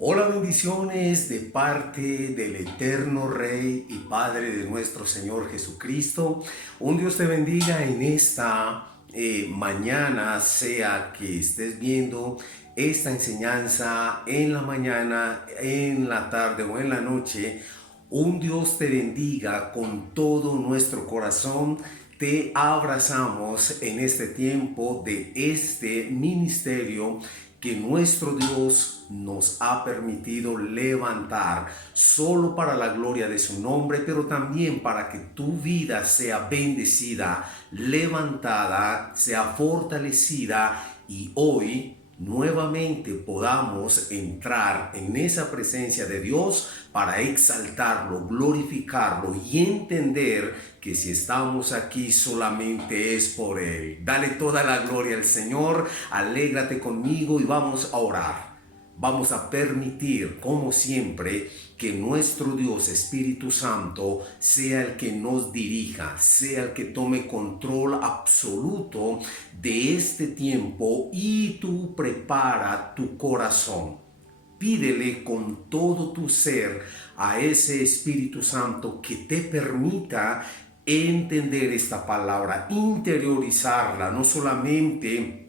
Hola, bendiciones de parte del eterno Rey y Padre de nuestro Señor Jesucristo. Un Dios te bendiga en esta mañana, sea que estés viendo esta enseñanza en la mañana, en la tarde o en la noche. Un Dios te bendiga con todo nuestro corazón. Te abrazamos en este tiempo de este ministerio que nuestro Dios nos ha permitido levantar solo para la gloria de su nombre, pero también para que tu vida sea bendecida, levantada, sea fortalecida y hoy nuevamente podamos entrar en esa presencia de Dios para exaltarlo, glorificarlo y entender que si estamos aquí solamente es por Él. Dale toda la gloria al Señor, alégrate conmigo y vamos a orar. Vamos a permitir, como siempre, que nuestro Dios Espíritu Santo sea el que nos dirija, sea el que tome control absoluto de este tiempo y tú prepara tu corazón. Pídele con todo tu ser a ese Espíritu Santo que te permita entender esta palabra, interiorizarla, no solamente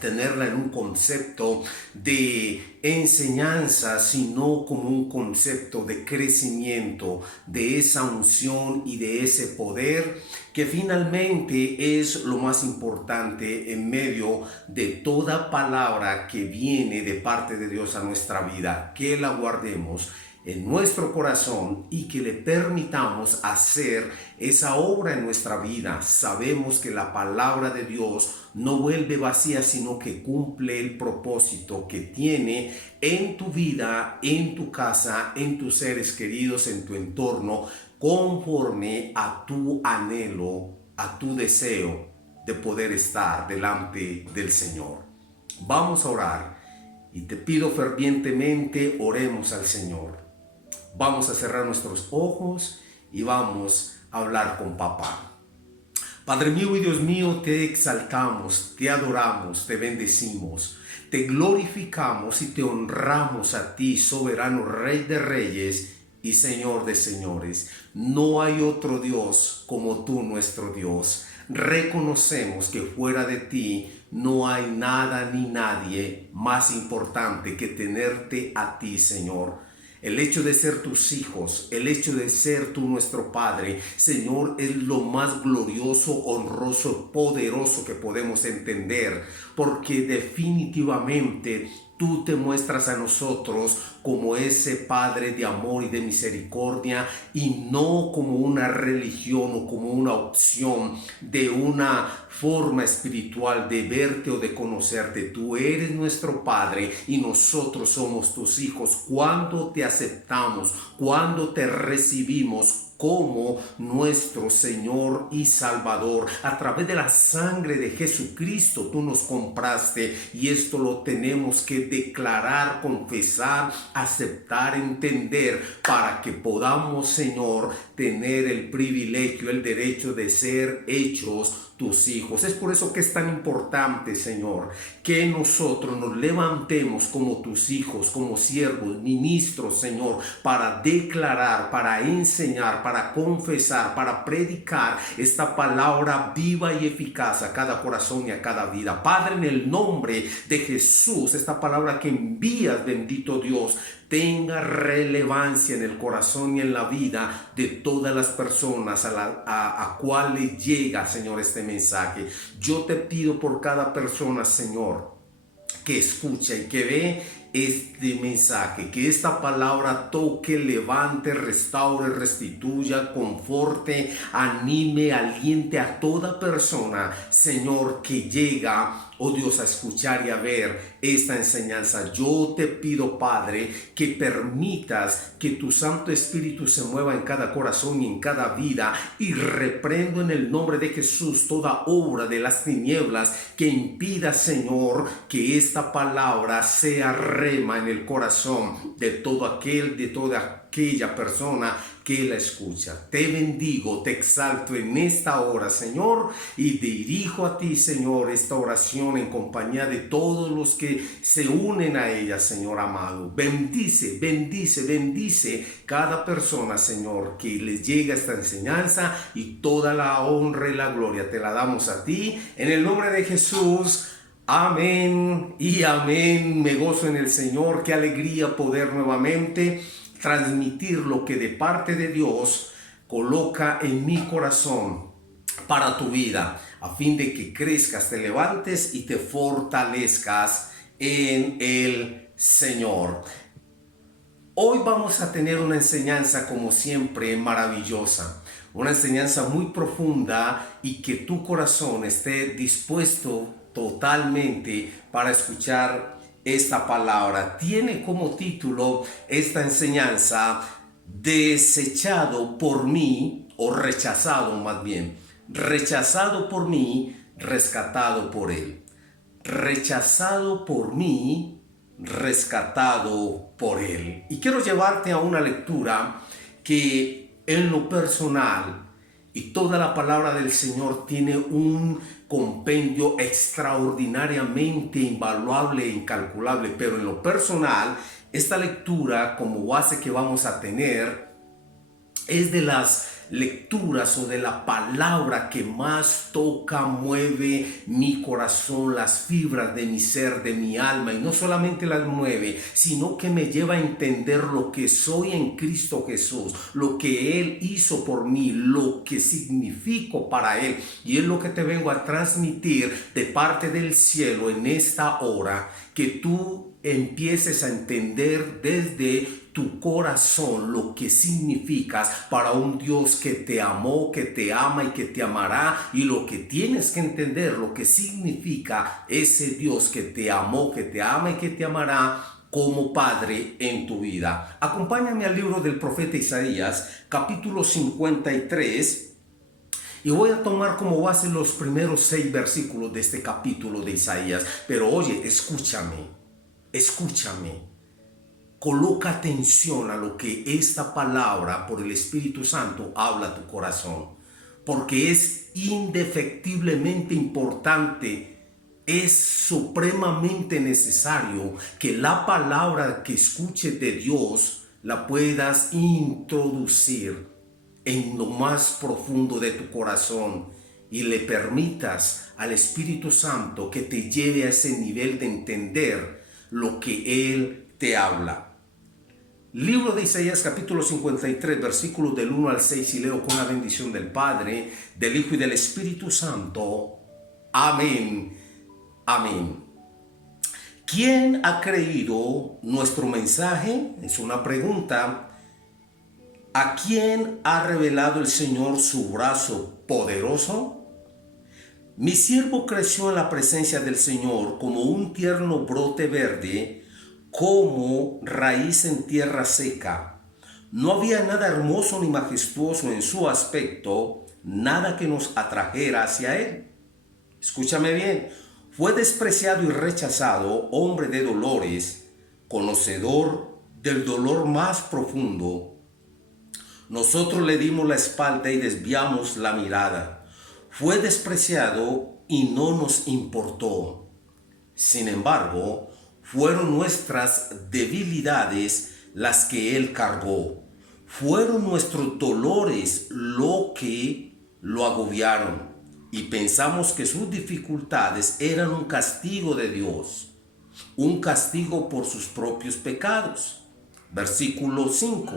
tenerla en un concepto de enseñanza, sino como un concepto de crecimiento, de esa unción y de ese poder que finalmente es lo más importante en medio de toda palabra que viene de parte de Dios a nuestra vida, que la guardemos en nuestro corazón y que le permitamos hacer esa obra en nuestra vida. Sabemos que la palabra de Dios no vuelve vacía, sino que cumple el propósito que tiene en tu vida, en tu casa, en tus seres queridos, en tu entorno, conforme a tu anhelo, a tu deseo de poder estar delante del Señor. Vamos a orar y te pido fervientemente, oremos al Señor. Vamos a cerrar nuestros ojos y vamos a hablar con papá. Padre mío y Dios mío, te exaltamos, te adoramos, te bendecimos, te glorificamos y te honramos a ti, soberano Rey de Reyes y Señor de Señores. No hay otro Dios como tú, nuestro Dios. Reconocemos que fuera de ti no hay nada ni nadie más importante que tenerte a ti, Señor. El hecho de ser tus hijos, el hecho de ser tú nuestro Padre, Señor, es lo más glorioso, honroso, poderoso que podemos entender, porque definitivamente tú te muestras a nosotros como ese Padre de amor y de misericordia y no como una religión o como una opción de una forma espiritual de verte o de conocerte. Tú eres nuestro Padre y nosotros somos tus hijos. Cuando te aceptamos, cuando te recibimos como nuestro Señor y Salvador, a través de la sangre de Jesucristo tú nos compraste y esto lo tenemos que declarar, confesar, aceptar, entender para que podamos, Señor, tener el privilegio, el derecho de ser hechos tus hijos. Es por eso que es tan importante, Señor, que nosotros nos levantemos como tus hijos, como siervos, ministros, Señor, para declarar, para enseñar, para confesar, para predicar esta palabra viva y eficaz a cada corazón y a cada vida. Padre, en el nombre de Jesús, esta palabra que envías, bendito Dios, tenga relevancia en el corazón y en la vida de todas las personas a cuales llega, Señor, este mensaje. Yo te pido por cada persona, Señor, que escucha y que ve este mensaje, que esta palabra toque, levante, restaure, restituya, conforte, anime, aliente a toda persona, Señor, que llega, oh Dios, a escuchar y a ver esta enseñanza. Yo te pido, Padre, que permitas que tu Santo Espíritu se mueva en cada corazón y en cada vida, y reprendo en el nombre de Jesús toda obra de las tinieblas que impida, Señor, que esta palabra sea rema en el corazón de todo aquel, de toda aquella persona que la escucha. Te bendigo, te exalto en esta hora, Señor, y dirijo a ti, Señor, esta oración en compañía de todos los que se unen a ella, Señor amado. Bendice, bendice, bendice cada persona, Señor, que les llega esta enseñanza, y toda la honra y la gloria te la damos a ti, en el nombre de Jesús. Amén y amén. Me gozo en el Señor. Qué alegría poder nuevamente transmitir lo que de parte de Dios coloca en mi corazón para tu vida, a fin de que crezcas, te levantes y te fortalezcas en el Señor. Hoy vamos a tener una enseñanza, como siempre, maravillosa, una enseñanza muy profunda, y que tu corazón esté dispuesto totalmente para escuchar esta palabra. Tiene como título esta enseñanza: desechado por mí, o rechazado más bien, rechazado por mí, rescatado por él. Rechazado por mí, rescatado por él. Y quiero llevarte a una lectura que en lo personal, y toda la palabra del Señor tiene un compendio extraordinariamente invaluable e incalculable, pero en lo personal, esta lectura como base que vamos a tener es de las lecturas o de la palabra que más toca, mueve mi corazón, las fibras de mi ser, de mi alma, y no solamente las mueve, sino que me lleva a entender lo que soy en Cristo Jesús, lo que Él hizo por mí, lo que significo para Él. Y es lo que te vengo a transmitir de parte del cielo en esta hora, que tú empieces a entender desde tu corazón lo que significas para un Dios que te amó, que te ama y que te amará, y lo que tienes que entender, lo que significa ese Dios que te amó, que te ama y que te amará como Padre en tu vida. Acompáñame al libro del profeta Isaías, capítulo 53, y voy a tomar como base los primeros 6 versículos de este capítulo de Isaías. Pero oye, escúchame. Coloca atención a lo que esta palabra por el Espíritu Santo habla a tu corazón, porque es indefectiblemente importante, es supremamente necesario que la palabra que escuches de Dios la puedas introducir en lo más profundo de tu corazón, y le permitas al Espíritu Santo que te lleve a ese nivel de entender lo que Él te habla. Libro de Isaías, capítulo 53, versículos del 1 al 6, y leo con la bendición del Padre, del Hijo y del Espíritu Santo. Amén. Amén. ¿Quién ha creído nuestro mensaje? Es una pregunta. ¿A quién ha revelado el Señor su brazo poderoso? Mi siervo creció en la presencia del Señor como un tierno brote verde, como raíz en tierra seca. No había nada hermoso ni majestuoso en su aspecto, nada que nos atrajera hacia él. Escúchame bien. Fue despreciado y rechazado, hombre de dolores, conocedor del dolor más profundo. Nosotros le dimos la espalda y desviamos la mirada. Fue despreciado y no nos importó. Sin embargo, fueron nuestras debilidades las que Él cargó. Fueron nuestros dolores lo que lo agobiaron. Y pensamos que sus dificultades eran un castigo de Dios, un castigo por sus propios pecados. Versículo 5.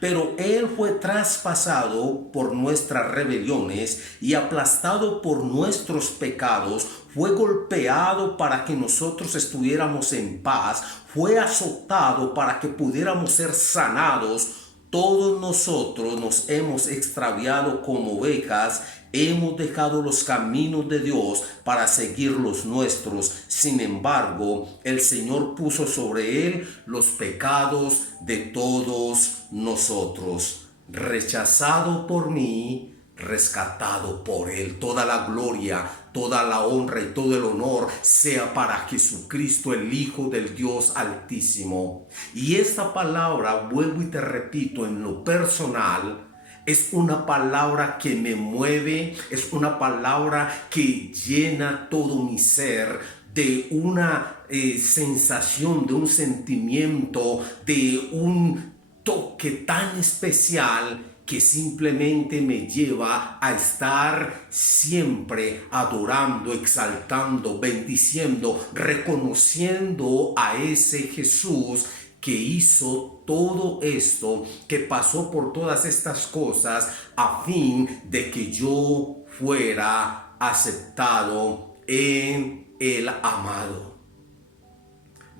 Pero Él fue traspasado por nuestras rebeliones y aplastado por nuestros pecados. Fue golpeado para que nosotros estuviéramos en paz. Fue azotado para que pudiéramos ser sanados. Todos nosotros nos hemos extraviado como ovejas. Hemos dejado los caminos de Dios para seguir los nuestros. Sin embargo, el Señor puso sobre Él los pecados de todos nosotros. Rechazado por mí, rescatado por Él. Toda la gloria, toda la honra y todo el honor sea para Jesucristo, el Hijo del Dios Altísimo. Y esta palabra, vuelvo y te repito, en lo personal, es una palabra que me mueve, es una palabra que llena todo mi ser de una sensación, de un sentimiento, de un toque tan especial que simplemente me lleva a estar siempre adorando, exaltando, bendiciendo, reconociendo a ese Jesús que hizo todo esto, que pasó por todas estas cosas a fin de que yo fuera aceptado en el amado,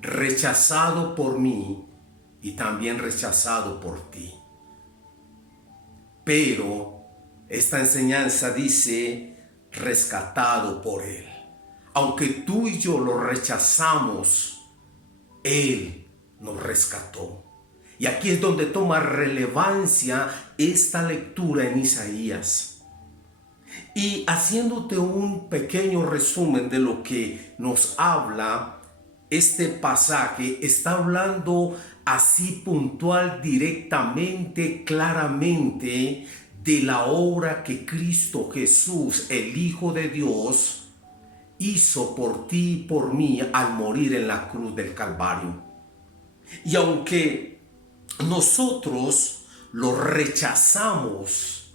rechazado por mí y también rechazado por ti. Pero esta enseñanza dice rescatado por Él. Aunque tú y yo lo rechazamos, Él nos rescató. Y aquí es donde toma relevancia esta lectura en Isaías. Y haciéndote un pequeño resumen de lo que nos habla este pasaje, está hablando así puntual, directamente, claramente de la obra que Cristo Jesús, el Hijo de Dios, hizo por ti y por mí al morir en la cruz del Calvario. Y aunque nosotros lo rechazamos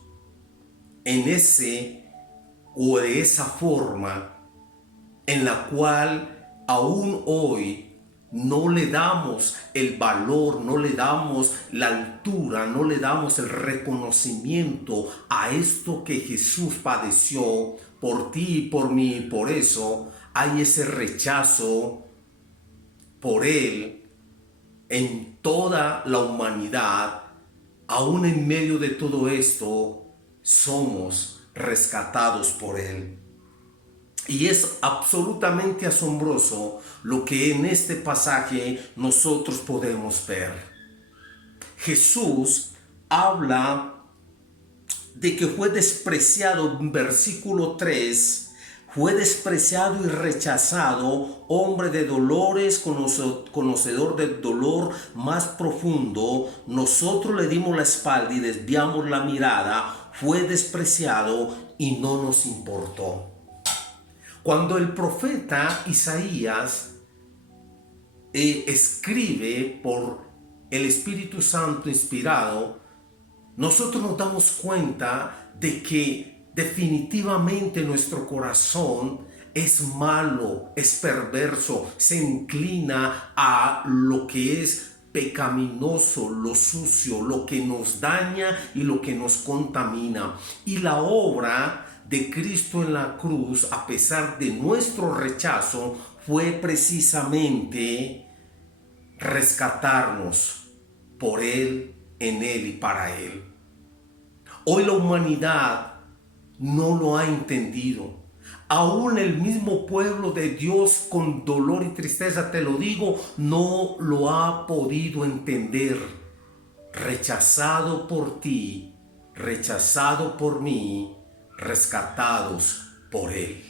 en ese o de esa forma en la cual aún hoy no le damos el valor, no le damos la altura, no le damos el reconocimiento a esto que Jesús padeció por ti y por mí, y por eso hay ese rechazo por Él en toda la humanidad. Aún en medio de todo esto, somos rescatados por Él. Y es absolutamente asombroso lo que en este pasaje nosotros podemos ver. Jesús habla de que fue despreciado, en versículo 3, fue despreciado y rechazado, hombre de dolores, conocedor del dolor más profundo. Nosotros le dimos la espalda y desviamos la mirada. Fue despreciado y no nos importó. Cuando el profeta Isaías escribe por el Espíritu Santo inspirado, nosotros nos damos cuenta de que definitivamente nuestro corazón es malo, es perverso, se inclina a lo que es pecaminoso, lo sucio, lo que nos daña y lo que nos contamina. Y la obra de Cristo en la cruz, a pesar de nuestro rechazo, fue precisamente rescatarnos por Él, en Él y para Él. Hoy la humanidad no lo ha entendido. Aún el mismo pueblo de Dios, con dolor y tristeza te lo digo, no lo ha podido entender. Rechazado por ti, rechazado por mí, rescatados por Él.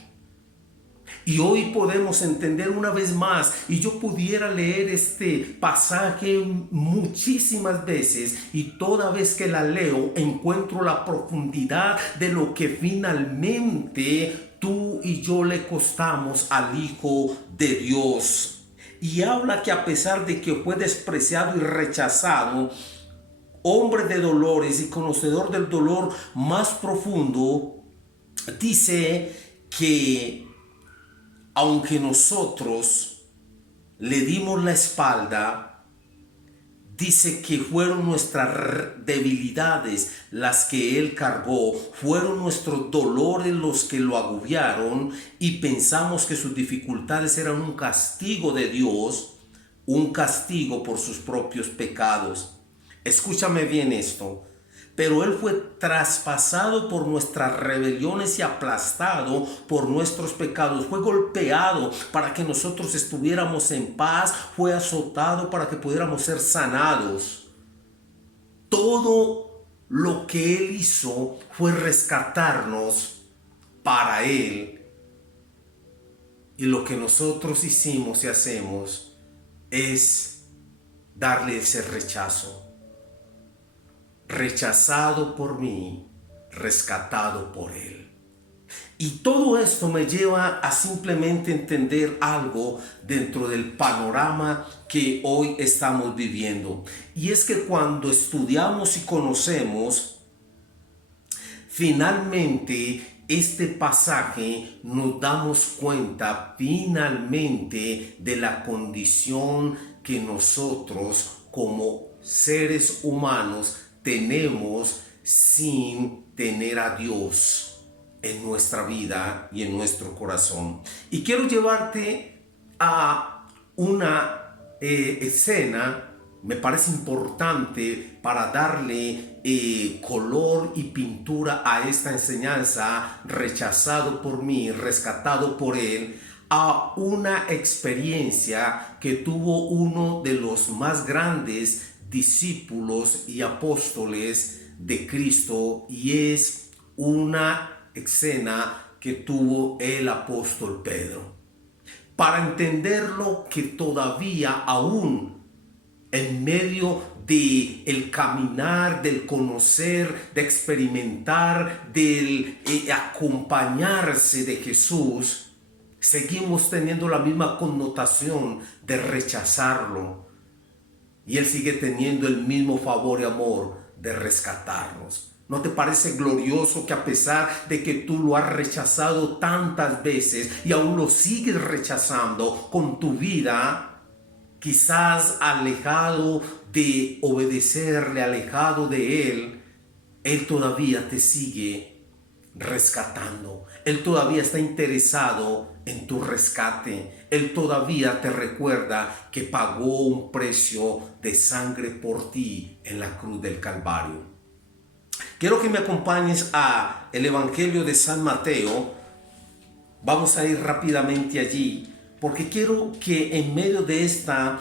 Y hoy podemos entender una vez más, y yo pudiera leer este pasaje muchísimas veces, y toda vez que la leo encuentro la profundidad de lo que finalmente tú y yo le costamos al Hijo de Dios. Y habla que a pesar de que fue despreciado y rechazado, hombre de dolores y conocedor del dolor más profundo, dice que aunque nosotros le dimos la espalda, dice que fueron nuestras debilidades las que Él cargó, fueron nuestros dolores los que lo agobiaron, y pensamos que sus dificultades eran un castigo de Dios, un castigo por sus propios pecados. Escúchame bien esto. Pero Él fue traspasado por nuestras rebeliones y aplastado por nuestros pecados. Fue golpeado para que nosotros estuviéramos en paz. Fue azotado para que pudiéramos ser sanados. Todo lo que Él hizo fue rescatarnos para Él Y lo que nosotros hicimos y hacemos es darle ese rechazo. Rechazado por mí, rescatado por Él. Y todo esto me lleva a simplemente entender algo dentro del panorama que hoy estamos viviendo. Y es que cuando estudiamos y conocemos, finalmente este pasaje nos damos cuenta finalmente de la condición que nosotros como seres humanos tenemos sin tener a Dios en nuestra vida y en nuestro corazón. Y quiero llevarte a una escena, me parece importante para darle color y pintura a esta enseñanza, rechazado por mí, rescatado por Él, a una experiencia que tuvo uno de los más grandes discípulos y apóstoles de Cristo, y es una escena que tuvo el apóstol Pedro. Para entenderlo, que todavía aún en medio de el caminar, del conocer, de experimentar, del acompañarse de Jesús, seguimos teniendo la misma connotación de rechazarlo. Y Él sigue teniendo el mismo favor y amor de rescatarnos. ¿No te parece glorioso que a pesar de que tú lo has rechazado tantas veces y aún lo sigues rechazando con tu vida, quizás alejado de obedecerle, alejado de Él, Él todavía te sigue rescatando? Él todavía está interesado en tu rescate. Él todavía te recuerda que pagó un precio de sangre por ti en la cruz del Calvario. Quiero que me acompañes a el Evangelio de San Mateo. Vamos a ir rápidamente allí, porque quiero que en medio de esta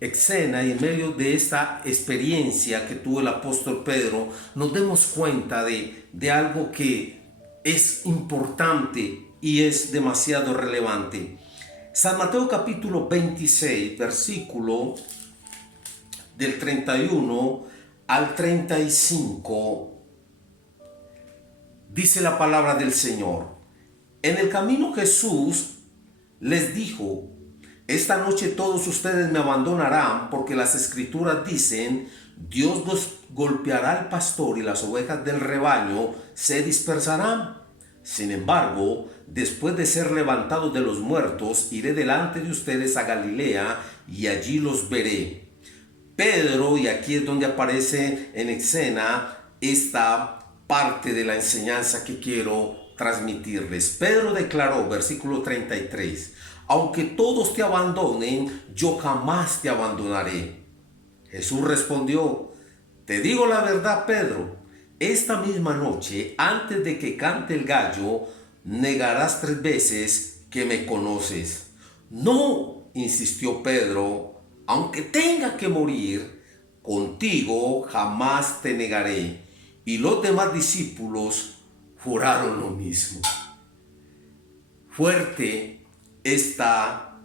escena y en medio de esta experiencia que tuvo el apóstol Pedro, nos demos cuenta de algo que es importante y es demasiado relevante. San Mateo capítulo 26, versículo del 31 al 35, dice la palabra del Señor. En el camino Jesús les dijo: esta noche todos ustedes me abandonarán, porque las escrituras dicen: Dios golpeará al pastor y las ovejas del rebaño se dispersarán. Sin embargo, después de ser levantados de los muertos, iré delante de ustedes a Galilea y allí los veré. Pedro, y aquí es donde aparece en escena esta parte de la enseñanza que quiero transmitirles. Pedro declaró, versículo 33, aunque todos te abandonen, yo jamás te abandonaré. Jesús respondió: te digo la verdad, Pedro, esta misma noche, antes de que cante el gallo, negarás 3 veces que me conoces. No, insistió Pedro, aunque tenga que morir, contigo jamás te negaré. Y los demás discípulos juraron lo mismo. Fuerte esta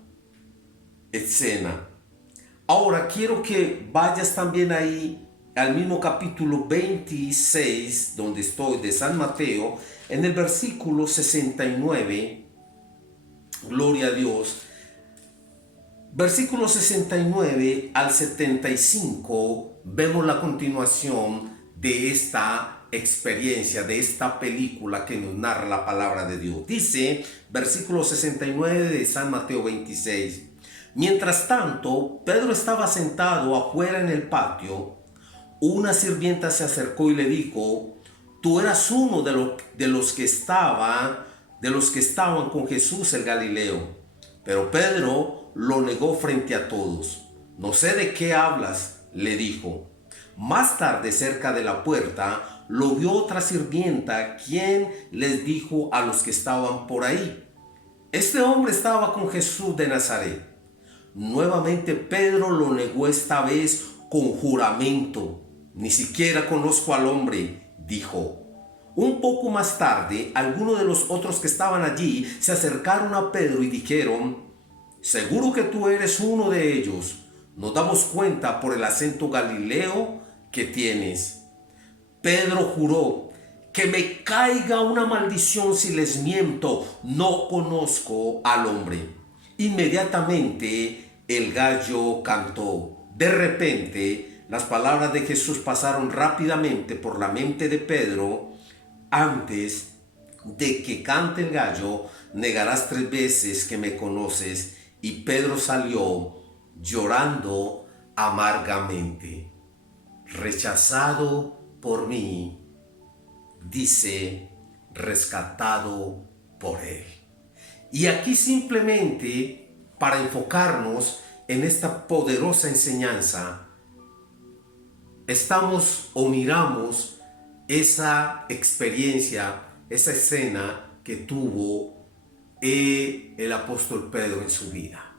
escena. Ahora quiero que vayas también ahí al mismo capítulo 26, donde estoy, de San Mateo, en el versículo 69. Gloria a Dios. Versículo 69 al 75, vemos la continuación de esta experiencia, de esta película que nos narra la palabra de Dios. Dice, versículo 69 de San Mateo 26. Mientras tanto, Pedro estaba sentado afuera en el patio. Una sirvienta se acercó y le dijo: tú eras uno de los que estaban con Jesús el Galileo. Pero Pedro lo negó frente a todos. No sé de qué hablas, le dijo. Más tarde, cerca de la puerta, lo vio otra sirvienta, quien les dijo a los que estaban por ahí: este hombre estaba con Jesús de Nazaret. Nuevamente Pedro lo negó, esta vez con juramento. Ni siquiera conozco al hombre, dijo. Un poco más tarde, algunos de los otros que estaban allí se acercaron a Pedro y dijeron: «Seguro que tú eres uno de ellos. Nos damos cuenta por el acento galileo que tienes». Pedro juró: «Que me caiga una maldición si les miento, no conozco al hombre». Inmediatamente el gallo cantó. De repente, las palabras de Jesús pasaron rápidamente por la mente de Pedro. «Antes de que cante el gallo, negarás 3 veces que me conoces». Y Pedro salió llorando amargamente. Rechazado por mí, dice, rescatado por él. Y aquí simplemente, para enfocarnos en esta poderosa enseñanza, estamos o miramos esa experiencia, esa escena que tuvo el apóstol Pedro en su vida.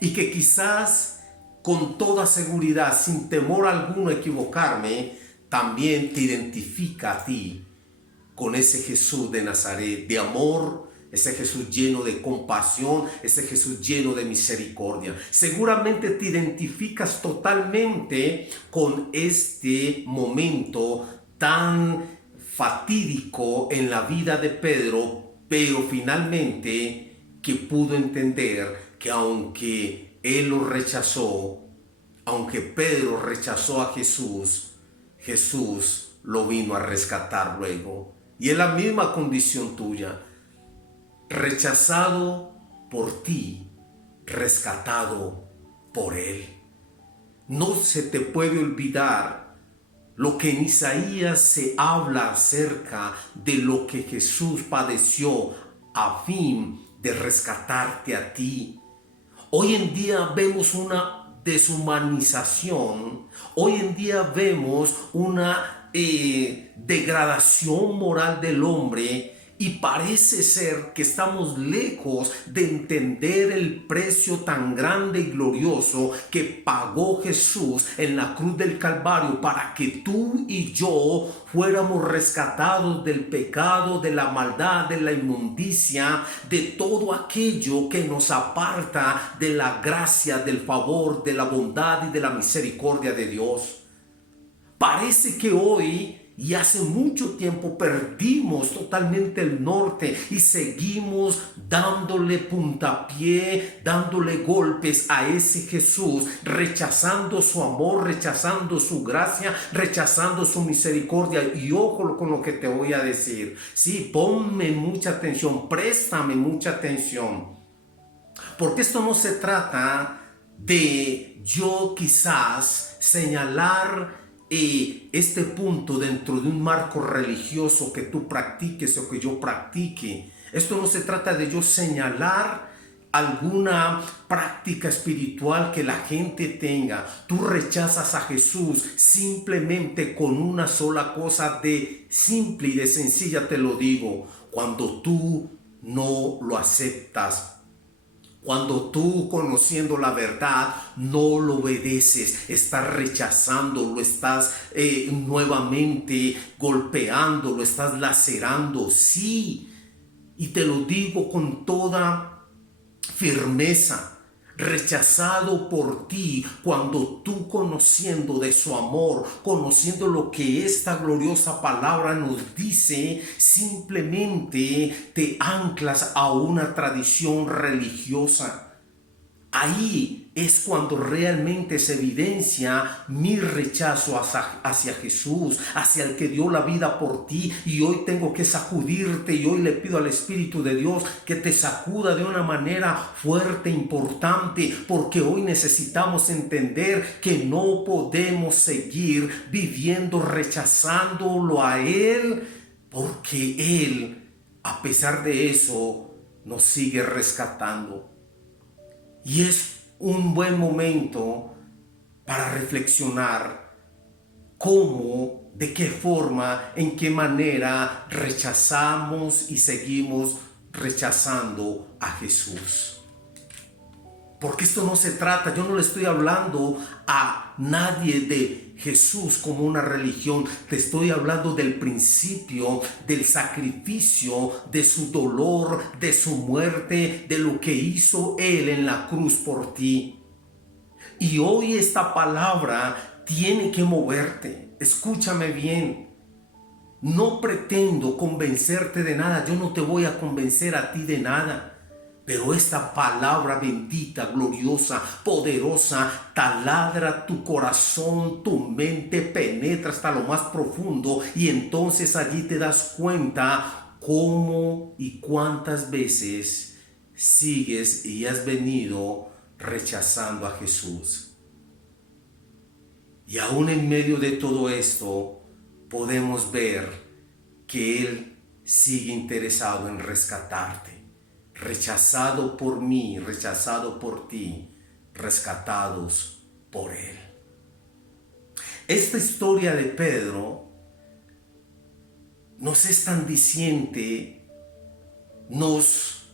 Y que quizás con toda seguridad, sin temor alguno a equivocarme, también te identifica a ti con ese Jesús de Nazaret, de amor, ese Jesús lleno de compasión, ese Jesús lleno de misericordia. Seguramente te identificas totalmente con este momento tan fatídico en la vida de Pedro, pero finalmente que pudo entender que aunque él lo rechazó, aunque Pedro rechazó a Jesús, Jesús lo vino a rescatar luego. Y es la misma condición tuya. Rechazado por ti, rescatado por él. No se te puede olvidar lo que en Isaías se habla acerca de lo que Jesús padeció a fin de rescatarte a ti. Hoy en día vemos una deshumanización, hoy en día vemos una degradación moral del hombre. Y parece ser que estamos lejos de entender el precio tan grande y glorioso que pagó Jesús en la cruz del Calvario para que tú y yo fuéramos rescatados del pecado, de la maldad, de la inmundicia, de todo aquello que nos aparta de la gracia, del favor, de la bondad y de la misericordia de Dios. Parece que hoy y hace mucho tiempo perdimos totalmente el norte y seguimos dándole puntapié, dándole golpes a ese Jesús, rechazando su amor, rechazando su gracia, rechazando su misericordia. Y ojo con lo que te voy a decir. Sí, ponme mucha atención, préstame mucha atención. Porque esto no se trata de yo quizás señalar este punto dentro de un marco religioso que tú practiques o que yo practique. Esto no se trata de yo señalar alguna práctica espiritual que la gente tenga. Tú rechazas a Jesús simplemente con una sola cosa, de simple y de sencilla te lo digo: cuando tú no lo aceptas. Cuando tú, conociendo la verdad, no lo obedeces, estás rechazando, lo estás nuevamente golpeando, lo estás lacerando. Sí, y te lo digo con toda firmeza. Rechazado por ti, cuando tú, conociendo de su amor, conociendo lo que esta gloriosa palabra nos dice, simplemente te anclas a una tradición religiosa. Ahí es cuando realmente se evidencia mi rechazo hacia Jesús, hacia el que dio la vida por ti. Y hoy tengo que sacudirte, y hoy le pido al Espíritu de Dios que te sacuda de una manera fuerte, importante, porque hoy necesitamos entender que no podemos seguir viviendo rechazándolo a Él, porque Él, a pesar de eso, nos sigue rescatando. Y es un buen momento para reflexionar cómo, de qué forma, en qué manera rechazamos y seguimos rechazando a Jesús. Porque esto no se trata, yo no le estoy hablando a nadie de Jesús como una religión. Te estoy hablando del principio, del sacrificio, de su dolor, de su muerte, de lo que hizo Él en la cruz por ti. Y hoy esta palabra tiene que moverte. Escúchame bien. No pretendo convencerte de nada. Yo no te voy a convencer a ti de nada. Pero esta palabra bendita, gloriosa, poderosa, taladra tu corazón, tu mente, penetra hasta lo más profundo, y entonces allí te das cuenta cómo y cuántas veces sigues y has venido rechazando a Jesús. Y aún en medio de todo esto podemos ver que Él sigue interesado en rescatarte. Rechazado por mí, rechazado por ti, rescatados por Él. Esta historia de Pedro nos es tan diciente, nos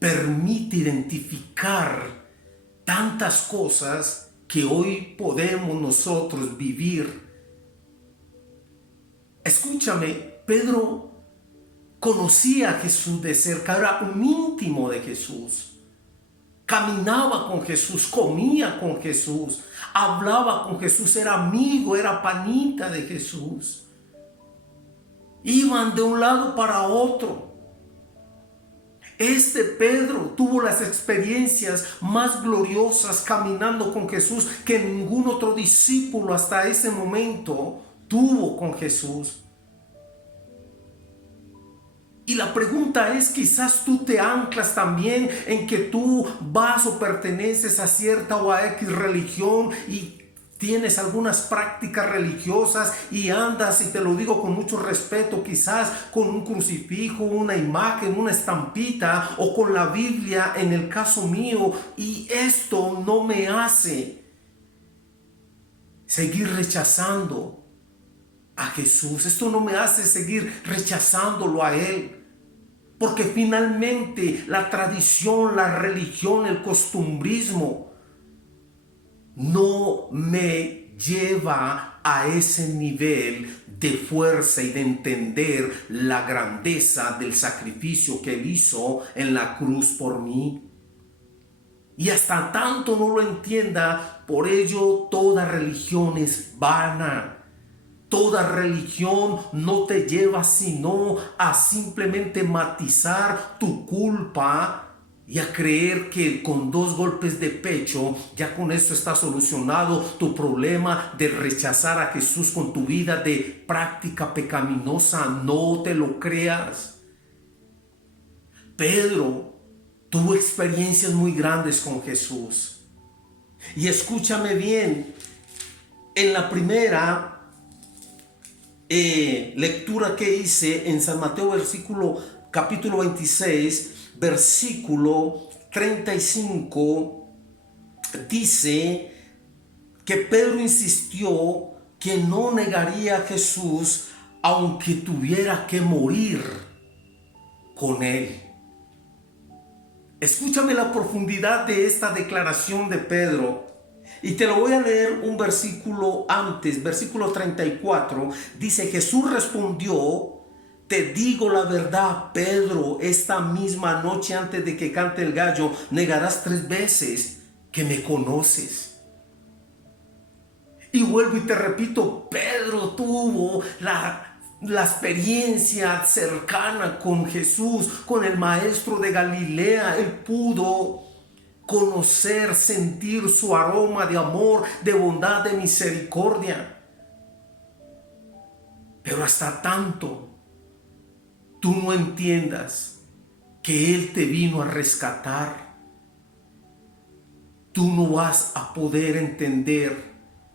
permite identificar tantas cosas que hoy podemos nosotros vivir. Escúchame, Pedro conocía a Jesús de cerca, era un íntimo de Jesús. Caminaba con Jesús, comía con Jesús, hablaba con Jesús, era amigo, era panita de Jesús. Iban de un lado para otro. Este Pedro tuvo las experiencias más gloriosas caminando con Jesús que ningún otro discípulo hasta ese momento tuvo con Jesús. Y la pregunta es, quizás tú te anclas también en que tú vas o perteneces a cierta o a X religión y tienes algunas prácticas religiosas y andas, y te lo digo con mucho respeto, quizás con un crucifijo, una imagen, una estampita, o con la Biblia en el caso mío, y esto no me hace seguir rechazando a Jesús. Esto no me hace seguir rechazándolo a Él. Porque finalmente la tradición, la religión, el costumbrismo no me lleva a ese nivel de fuerza y de entender la grandeza del sacrificio que Él hizo en la cruz por mí. Y hasta tanto no lo entienda, por ello toda religión es vana. Toda religión no te lleva sino a simplemente matizar tu culpa y a creer que con 2 golpes de pecho ya con eso está solucionado tu problema de rechazar a Jesús con tu vida de práctica pecaminosa. No te lo creas. Pedro tuvo experiencias muy grandes con Jesús. Y escúchame bien, en la primera lectura que hice en San Mateo capítulo 26, versículo 35, dice que Pedro insistió que no negaría a Jesús aunque tuviera que morir con él. Escúchame la profundidad de esta declaración de Pedro. Y te lo voy a leer un versículo antes, versículo 34. Dice: Jesús respondió: te digo la verdad, Pedro, esta misma noche antes de que cante el gallo, negarás 3 veces que me conoces. Y vuelvo y te repito, Pedro tuvo la experiencia cercana con Jesús, con el maestro de Galilea. Él pudo conocer, sentir su aroma de amor, de bondad, de misericordia. Pero hasta tanto tú no entiendas que Él te vino a rescatar, tú no vas a poder entender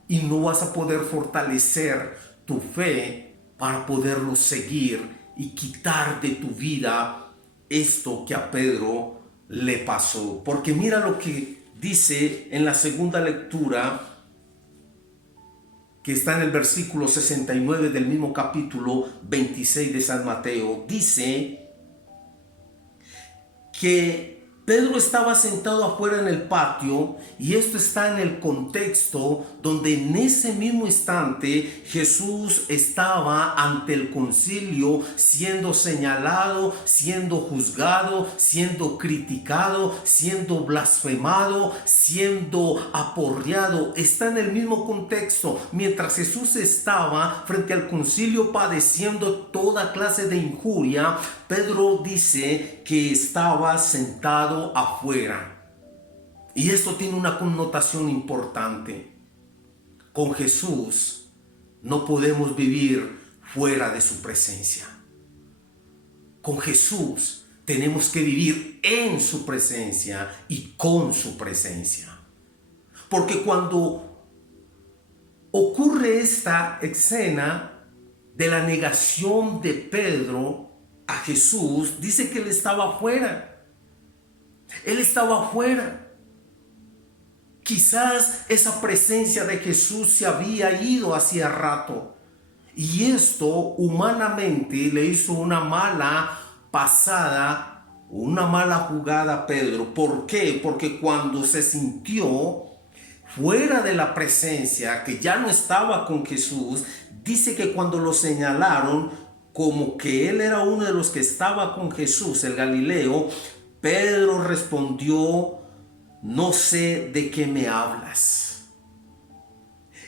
y no vas a poder fortalecer tu fe para poderlo seguir y quitar de tu vida esto que a Pedro le pasó. Porque mira lo que dice en la segunda lectura, que está en el versículo 69 del mismo capítulo 26 de San Mateo. Dice que Pedro estaba sentado afuera en el patio y esto está en el contexto donde en ese mismo instante Jesús estaba ante el concilio siendo señalado, siendo juzgado, siendo criticado, siendo blasfemado, siendo aporreado. Está en el mismo contexto. Mientras Jesús estaba frente al concilio padeciendo toda clase de injuria, Pedro dice que estaba sentado afuera. Y esto tiene una connotación importante. Con Jesús no podemos vivir fuera de su presencia. Con Jesús tenemos que vivir en su presencia y con su presencia. Porque cuando ocurre esta escena de la negación de Pedro a Jesús, dice que él estaba afuera. Él estaba afuera. Quizás esa presencia de Jesús se había ido hacía rato. Y esto humanamente le hizo una mala pasada, una mala jugada a Pedro. ¿Por qué? Porque cuando se sintió fuera de la presencia, que ya no estaba con Jesús, dice que cuando lo señalaron como que él era uno de los que estaba con Jesús, el Galileo, Pedro respondió: no sé de qué me hablas.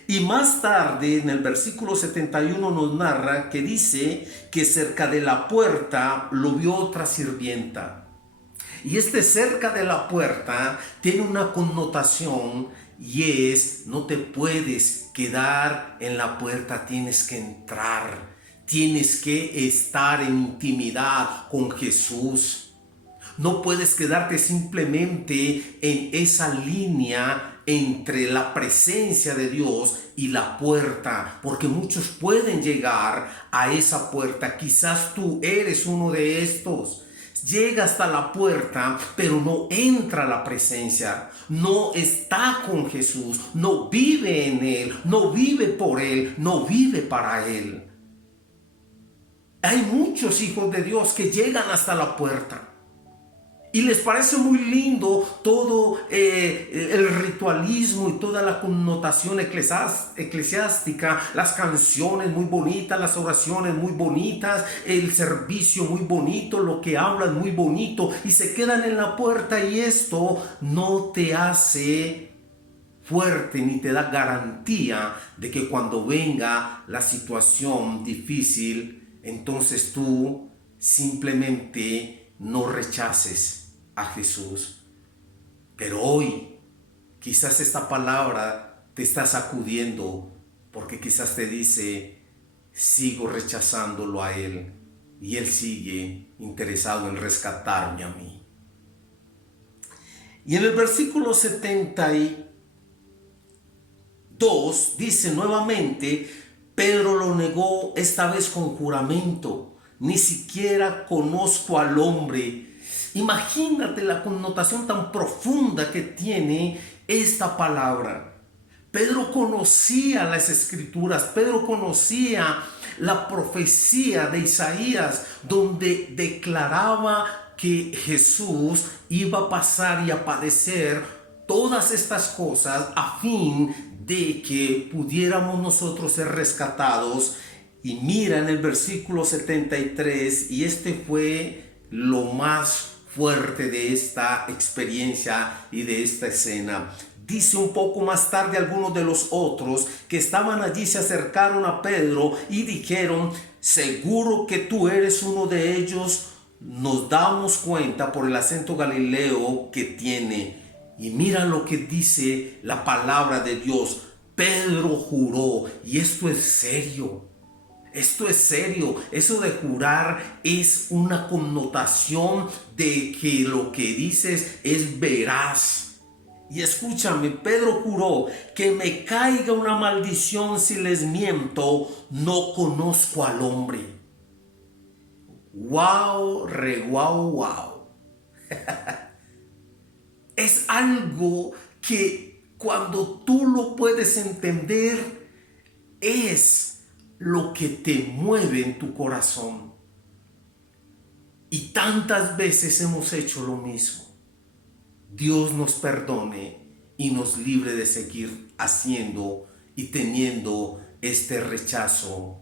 Y más tarde en el versículo 71 nos narra que dice que cerca de la puerta lo vio otra sirvienta. Y este cerca de la puerta tiene una connotación y es: no te puedes quedar en la puerta, tienes que entrar, tienes que estar en intimidad con Jesús. No puedes quedarte simplemente en esa línea entre la presencia de Dios y la puerta, porque muchos pueden llegar a esa puerta. Quizás tú eres uno de estos. Llega hasta la puerta, pero no entra a la presencia, no está con Jesús, no vive en Él, no vive por Él, no vive para Él. Hay muchos hijos de Dios que llegan hasta la puerta y les parece muy lindo todo el ritualismo y toda la connotación eclesiástica, las canciones muy bonitas, las oraciones muy bonitas, el servicio muy bonito, lo que hablan muy bonito, y se quedan en la puerta, y esto no te hace fuerte ni te da garantía de que cuando venga la situación difícil, entonces tú simplemente no rechaces a Jesús. Pero hoy quizás esta palabra te está sacudiendo, porque quizás te dice: sigo rechazándolo a Él y Él sigue interesado en rescatarme a mí. Y en el versículo 72 dice nuevamente: Pedro lo negó, esta vez con juramento: ni siquiera conozco al hombre. Imagínate la connotación tan profunda que tiene esta palabra. Pedro conocía las escrituras, Pedro conocía la profecía de Isaías, donde declaraba que Jesús iba a pasar y a padecer todas estas cosas a fin de que pudiéramos nosotros ser rescatados. Y mira en el versículo 73, y este fue lo más fuerte de esta experiencia y de esta escena. Dice: un poco más tarde, algunos de los otros que estaban allí se acercaron a Pedro y dijeron: seguro que tú eres uno de ellos, nos damos cuenta por el acento galileo que tiene. Y mira lo que dice la palabra de Dios: Pedro juró. Y esto es serio. Esto es serio. Eso de jurar es una connotación de que lo que dices es veraz. Y escúchame, Pedro juró: que me caiga una maldición si les miento, no conozco al hombre. Wow, wow. Es algo que cuando tú lo puedes entender, es lo que te mueve en tu corazón. Y tantas veces hemos hecho lo mismo. Dios nos perdone y nos libre de seguir haciendo y teniendo este rechazo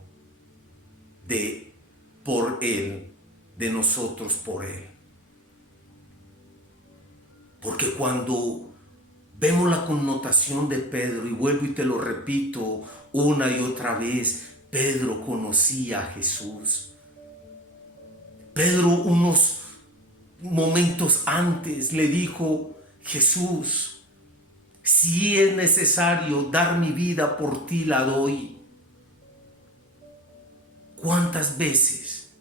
de por Él, de nosotros por Él. Porque cuando vemos la connotación de Pedro, y vuelvo y te lo repito una y otra vez, Pedro conocía a Jesús. Pedro unos momentos antes le dijo: Jesús, si es necesario dar mi vida por ti, la doy. ¿Cuántas veces,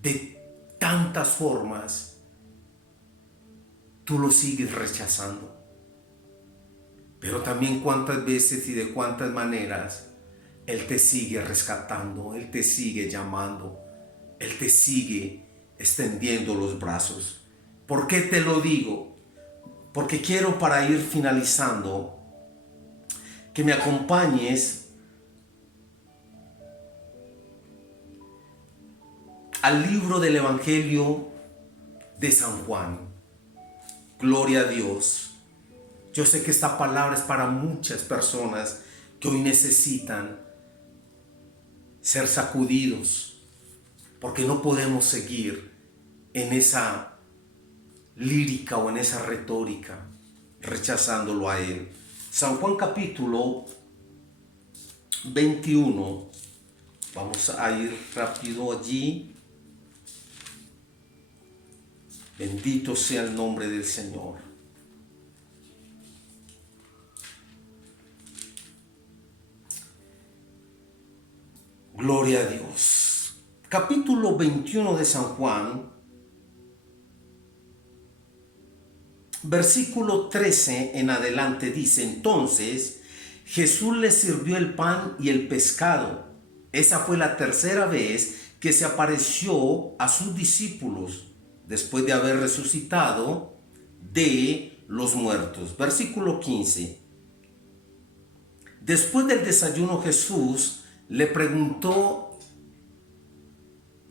de tantas formas, tú lo sigues rechazando? Pero también cuántas veces y de cuántas maneras Él te sigue rescatando, Él te sigue llamando, Él te sigue extendiendo los brazos. ¿Por qué te lo digo? Porque quiero, para ir finalizando, que me acompañes al libro del Evangelio de San Juan. Gloria a Dios. Yo sé que esta palabra es para muchas personas que hoy necesitan ser sacudidos, porque no podemos seguir en esa lírica o en esa retórica rechazándolo a Él. San Juan capítulo 21, vamos a ir rápido allí. Bendito sea el nombre del Señor. Gloria a Dios. Capítulo 21 de San Juan, versículo 13 en adelante dice: entonces Jesús les sirvió el pan y el pescado. Esa fue la tercera vez que se apareció a sus discípulos después de haber resucitado de los muertos. Versículo 15. Después del desayuno Jesús le preguntó,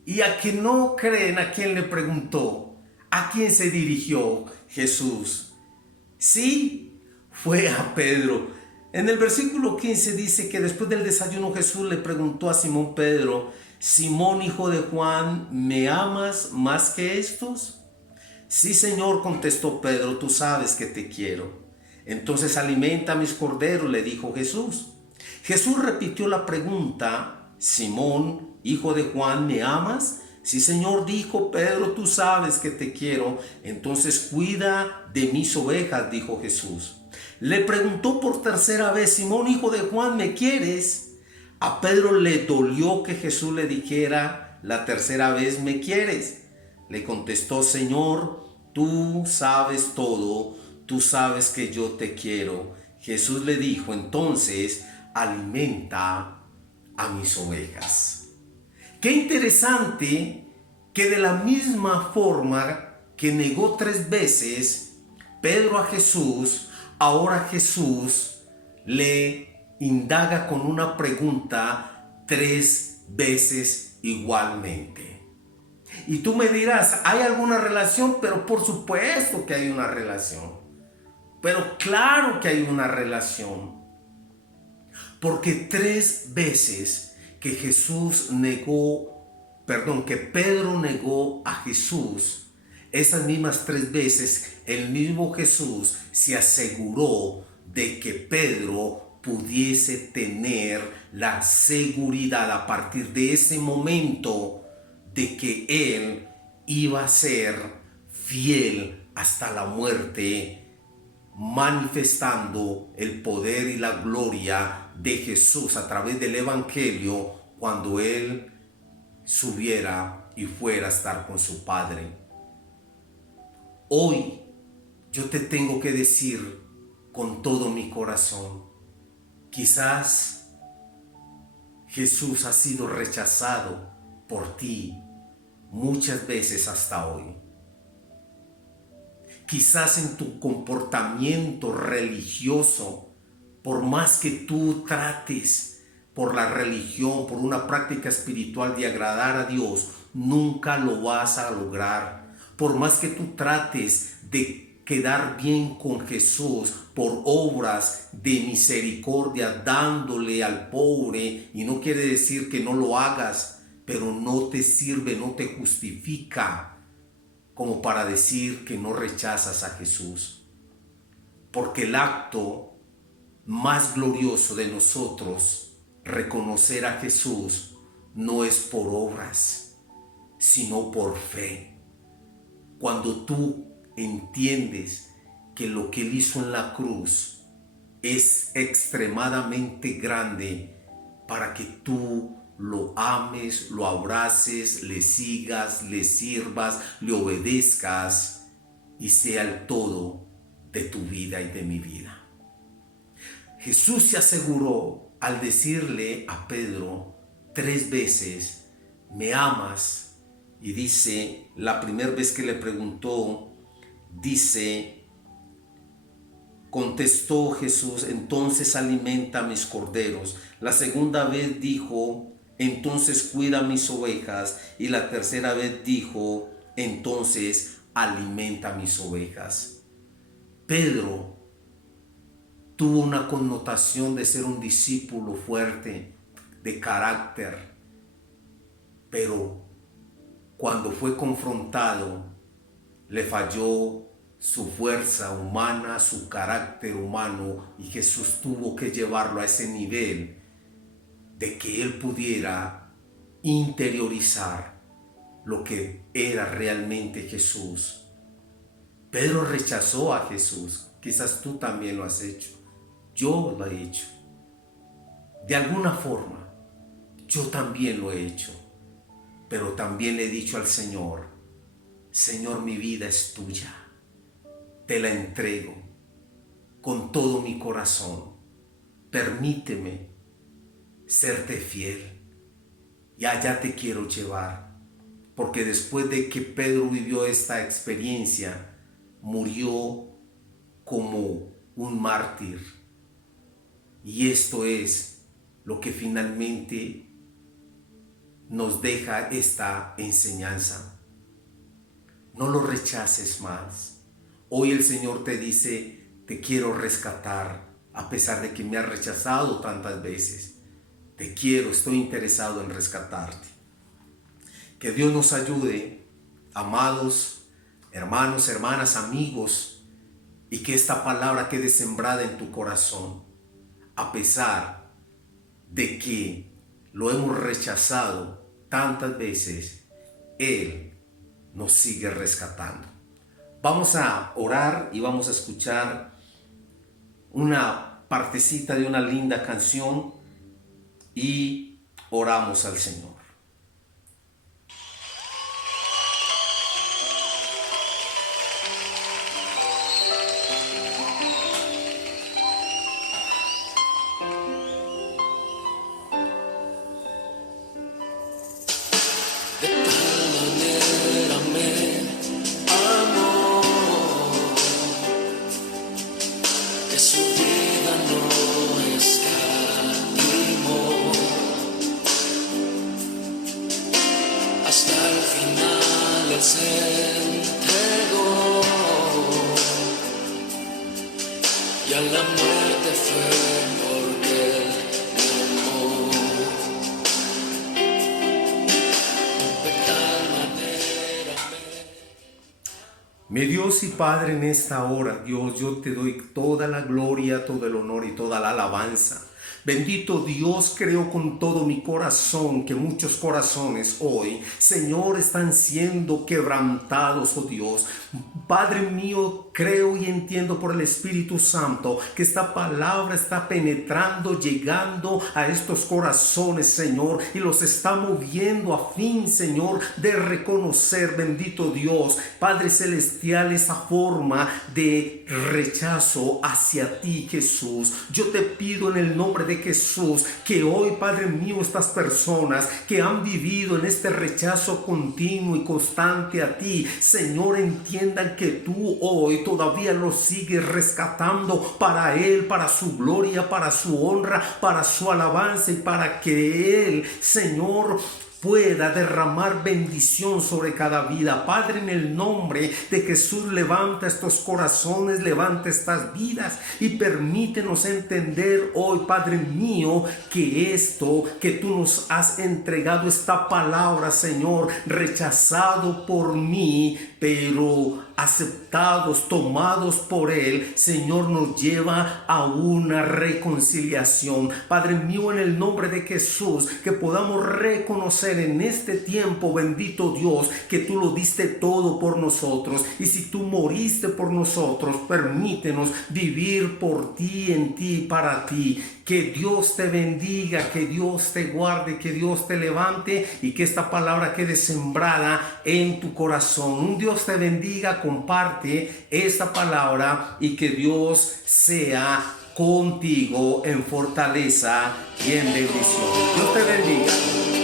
y a que no creen, ¿a quién le preguntó? ¿A quién se dirigió Jesús? Sí, fue a Pedro. En el versículo 15 dice que después del desayuno Jesús le preguntó a Simón Pedro: Simón, hijo de Juan, ¿me amas más que estos? Sí, Señor, contestó Pedro, tú sabes que te quiero. Entonces alimenta mis corderos, le dijo Jesús. Jesús repitió la pregunta: Simón, hijo de Juan, ¿me amas? Sí, Señor, dijo Pedro, tú sabes que te quiero. Entonces cuida de mis ovejas, dijo Jesús. Le preguntó por tercera vez: Simón, hijo de Juan, ¿me quieres? A Pedro le dolió que Jesús le dijera la tercera vez: ¿me quieres? Le contestó: Señor, tú sabes todo, tú sabes que yo te quiero. Jesús le dijo entonces: alimenta a mis ovejas. Qué interesante que de la misma forma que negó 3 veces Pedro a Jesús, ahora Jesús le indaga con una pregunta 3 veces igualmente. Y tú me dirás, ¿hay alguna relación? Pero por supuesto que hay una relación. Pero claro que hay una relación. Porque 3 veces que que Pedro negó a Jesús, esas mismas 3 veces el mismo Jesús se aseguró de que Pedro pudiese tener la seguridad a partir de ese momento de que él iba a ser fiel hasta la muerte, manifestando el poder y la gloria de Jesús a través del Evangelio cuando él subiera y fuera a estar con su Padre. Hoy yo te tengo que decir con todo mi corazón, quizás Jesús ha sido rechazado por ti muchas veces hasta hoy. Quizás en tu comportamiento religioso, por más que tú trates por la religión, por una práctica espiritual de agradar a Dios, nunca lo vas a lograr. Por más que tú trates de quedar bien con Jesús por obras de misericordia, dándole al pobre, y no quiere decir que no lo hagas, pero no te sirve, no te justifica como para decir que no rechazas a Jesús. Porque el acto más glorioso de nosotros, reconocer a Jesús, no es por obras, sino por fe. Cuando tú entiendes que lo que Él hizo en la cruz es extremadamente grande para que tú lo ames, lo abraces, le sigas, le sirvas, le obedezcas y sea el todo de tu vida y de mi vida. Jesús se aseguró al decirle a Pedro 3 veces, ¿me amas? Y dice, la primera vez que le preguntó, dice, contestó Jesús, entonces alimenta mis corderos. La segunda vez dijo, entonces cuida mis ovejas. Y la tercera vez dijo, entonces alimenta mis ovejas. Pedro tuvo una connotación de ser un discípulo fuerte, de carácter, pero cuando fue confrontado, le falló su fuerza humana, su carácter humano, y Jesús tuvo que llevarlo a ese nivel de que él pudiera interiorizar lo que era realmente Jesús. Pedro rechazó a Jesús. Quizás tú también lo has hecho. Yo lo he hecho. De alguna forma, yo también lo he hecho. Pero también le he dicho al Señor, Señor, mi vida es tuya. Te la entrego con todo mi corazón. Permíteme serte fiel. Y allá te quiero llevar. Porque después de que Pedro vivió esta experiencia, murió como un mártir. Y esto es lo que finalmente nos deja esta enseñanza. No lo rechaces más. Hoy el Señor te dice, te quiero rescatar, a pesar de que me has rechazado tantas veces. Te quiero, estoy interesado en rescatarte. Que Dios nos ayude, amados hermanos, hermanas, amigos, y que esta palabra quede sembrada en tu corazón, a pesar de que lo hemos rechazado tantas veces. Él nos sigue rescatando. Vamos a orar y vamos a escuchar una partecita de una linda canción y oramos al Señor. Se entregó y a la muerte fue porque Él me amó. De tal manera Mi Dios y Padre, en esta hora, Dios, yo te doy toda la gloria, todo el honor y toda la alabanza. Bendito Dios, creo con todo mi corazón que muchos corazones hoy, Señor, están siendo quebrantados, oh Dios. Padre mío, creo y entiendo por el Espíritu Santo que esta palabra está penetrando, llegando a estos corazones, Señor, y los está moviendo a fin, Señor, de reconocer, bendito Dios, Padre Celestial, esa forma de rechazo hacia ti, Jesús. Yo te pido en el nombre de Jesús que hoy, Padre mío, estas personas que han vivido en este rechazo continuo y constante a ti, Señor, entiendan que tú hoy todavía los sigues rescatando para Él, para su gloria, para su honra, para su alabanza y para que Él, Señor, pueda derramar bendición sobre cada vida. Padre, en el nombre de Jesús, levanta estos corazones, levanta estas vidas y permítenos entender hoy, Padre mío, que esto que tú nos has entregado, esta palabra, Señor, rechazado por mí, pero aceptados, tomados por Él, Señor, nos lleva a una reconciliación. Padre mío, en el nombre de Jesús, que podamos reconocer en este tiempo, bendito Dios, que tú lo diste todo por nosotros, y si tú moriste por nosotros, permítenos vivir por ti, en ti, para ti. Que Dios te bendiga, que Dios te guarde, que Dios te levante y que esta palabra quede sembrada en tu corazón. Un Dios te bendiga, comparte esta palabra y que Dios sea contigo en fortaleza y en bendición. Dios te bendiga.